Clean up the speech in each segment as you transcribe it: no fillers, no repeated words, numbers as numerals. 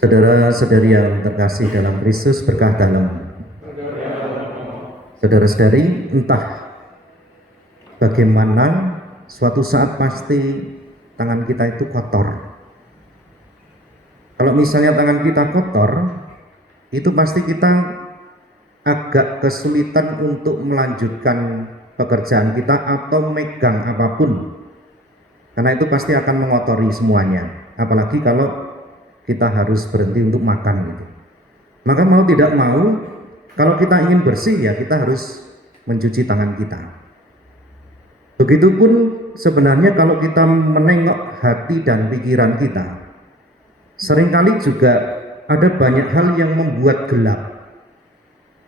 Saudara-saudari yang terkasih dalam Kristus, berkah dalam. Saudara-saudari, entah bagaimana, suatu saat pasti tangan kita itu kotor. Kalau misalnya tangan kita kotor, itu pasti kita agak kesulitan untuk melanjutkan pekerjaan kita atau megang apapun, karena itu pasti akan mengotori semuanya. Apalagi kalau kita harus berhenti untuk makan gitu. Maka mau tidak mau, kalau kita ingin bersih ya kita harus mencuci tangan kita. Begitupun sebenarnya kalau kita menengok hati dan pikiran kita, seringkali juga ada banyak hal yang membuat gelap.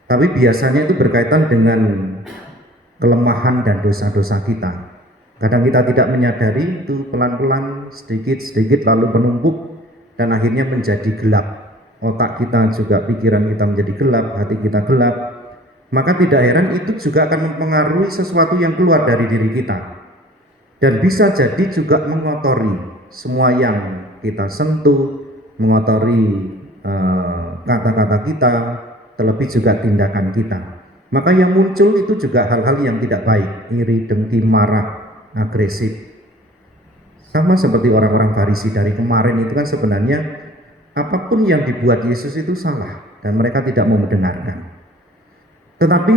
Tapi biasanya itu berkaitan dengan kelemahan dan dosa-dosa kita. Kadang kita tidak menyadari, itu pelan-pelan, sedikit-sedikit lalu menumpuk dan akhirnya menjadi gelap. Otak kita juga, pikiran kita menjadi gelap, hati kita gelap. Maka tidak heran itu juga akan mempengaruhi sesuatu yang keluar dari diri kita. Dan bisa jadi juga mengotori semua yang kita sentuh, mengotori kata-kata kita, terlebih juga tindakan kita. Maka yang muncul itu juga hal-hal yang tidak baik, iri, dengki, marah, agresif. Sama seperti orang-orang Farisi dari kemarin itu kan sebenarnya apapun yang dibuat Yesus itu salah dan mereka tidak mau mendengarkan. Tetapi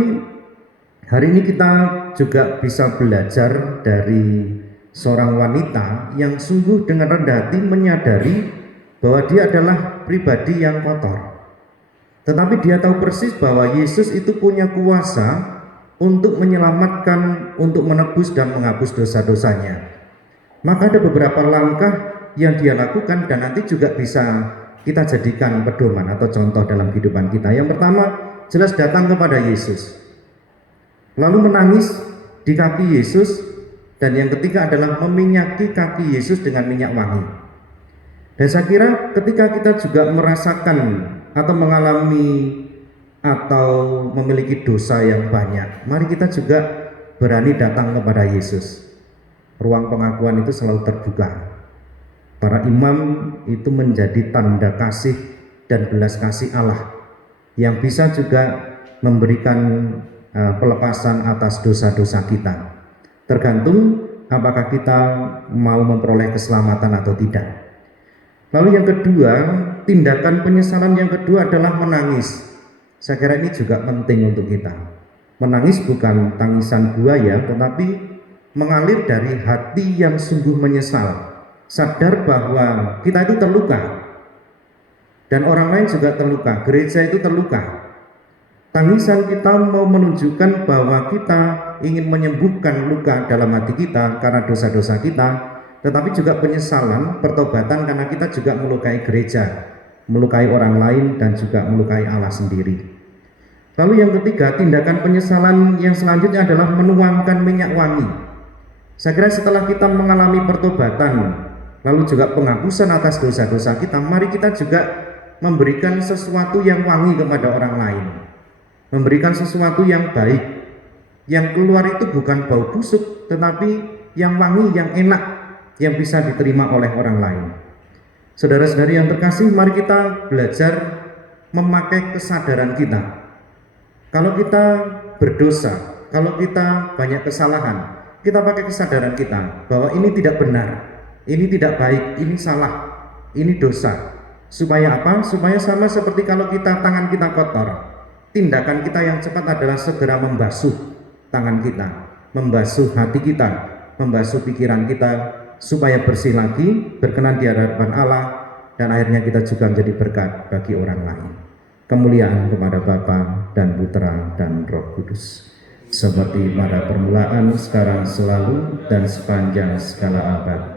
hari ini kita juga bisa belajar dari seorang wanita yang sungguh dengan rendah hati menyadari bahwa dia adalah pribadi yang kotor. Tetapi dia tahu persis bahwa Yesus itu punya kuasa untuk menyelamatkan, untuk menebus dan menghapus dosa-dosanya. Maka ada beberapa langkah yang dia lakukan dan nanti juga bisa kita jadikan pedoman atau contoh dalam kehidupan kita. Yang pertama, jelas datang kepada Yesus, lalu menangis di kaki Yesus, dan yang ketiga adalah meminyaki kaki Yesus dengan minyak wangi. Dan saya kira ketika kita juga merasakan atau mengalami atau memiliki dosa yang banyak, mari kita juga berani datang kepada Yesus. Ruang pengakuan itu selalu terbuka. Para imam itu menjadi tanda kasih dan belas kasih Allah yang bisa juga memberikan pelepasan atas dosa-dosa kita. Tergantung apakah kita mau memperoleh keselamatan atau tidak. Lalu yang kedua, tindakan penyesalan yang kedua adalah menangis. Saya kira ini juga penting untuk kita. Menangis bukan tangisan buaya, tetapi mengalir dari hati yang sungguh menyesal, sadar bahwa kita itu terluka dan orang lain juga terluka, gereja itu terluka. Tangisan kita mau menunjukkan bahwa kita ingin menyembuhkan luka dalam hati kita karena dosa-dosa kita, tetapi juga penyesalan, pertobatan karena kita juga melukai gereja, melukai orang lain dan juga melukai Allah sendiri. Lalu yang ketiga, tindakan penyesalan yang selanjutnya adalah menuangkan minyak wangi. Saya kira setelah kita mengalami pertobatan, lalu juga penghapusan atas dosa-dosa kita, mari kita juga memberikan sesuatu yang wangi kepada orang lain, memberikan sesuatu yang baik, yang keluar itu bukan bau busuk, tetapi yang wangi, yang enak, yang bisa diterima oleh orang lain. Saudara-saudari yang terkasih, mari kita belajar memakai kesadaran kita. Kalau kita berdosa, kalau kita banyak kesalahan, kita pakai kesadaran kita bahwa ini tidak benar, ini tidak baik, ini salah, ini dosa. Supaya apa? Supaya sama seperti kalau tangan kita kotor, tindakan kita yang cepat adalah segera membasuh tangan kita, membasuh hati kita, membasuh pikiran kita, supaya bersih lagi, berkenan di hadapan Allah, dan akhirnya kita juga menjadi berkat bagi orang lain. Kemuliaan kepada Bapa dan Putra dan Roh Kudus, seperti pada permulaan, sekarang, selalu, dan sepanjang segala abad.